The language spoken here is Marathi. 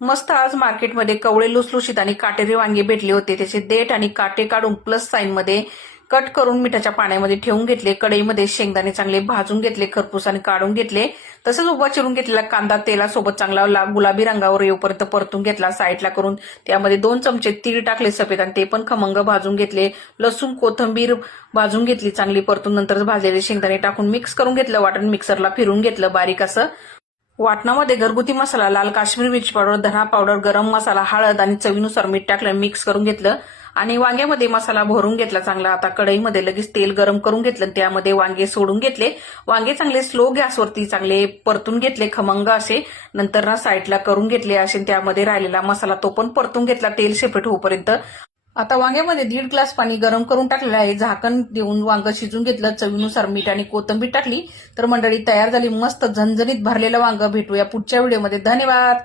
मस्त आज मार्केटमध्ये कवळे लुसलुशीत आणि काटेरी वांगे भेटले होते. त्याचे देठ आणि काटे काढून प्लस साईन मध्ये कट करून मिठाच्या पाण्यामध्ये ठेवून घेतले. कढईमध्ये शेंगदाणे चांगले भाजून घेतले, खरपूस आणि काढून घेतले. तसंच उभा चिरून घेतलेला कांदा तेलासोबत चांगला गुलाबी रंगावर येऊपर्यंत परतून घेतला. साईडला करून त्यामध्ये 2 चमचे तीळ टाकले सफेद आणि ते पण खमंग भाजून घेतले. लसूण कोथिंबीर भाजून घेतली चांगली परतून. नंतर भाजलेले शेंगदाणे टाकून मिक्स करून घेतलं. वाटण मिक्सरला फिरून घेतलं बारीक असं. वाटणामध्ये घरगुती मसाला, लाल काश्मीरी मिरची पावडर, धना पावडर, गरम मसाला, हळद आणि चवीनुसार मीठ टाकलं, मिक्स करून घेतलं आणि वांग्यामध्ये मसाला भरून घेतला चांगला. आता कढईमध्ये लगेच तेल गरम करून घेतलं, त्यामध्ये वांगे सोडून घेतले. वांगे चांगले स्लो गॅसवरती चांगले परतून घेतले खमंग असे. नंतर ना साईडला करून घेतले असे. त्यामध्ये राहिलेला मसाला तो पण परतून घेतला तेल सेपरेट होईपर्यंत. आता वांग्यामध्ये 1.5 ग्लास पाणी गरम करून टाकलेलं आहे. झाकण देऊन वांग शिजून घेतलं. चवीनुसार मीठ आणि कोथिंबीर टाकली तर मंडळी तयार झाली मस्त झणझणीत भरलेलं वांग. भेटूया पुढच्या व्हिडिओमध्ये. धन्यवाद.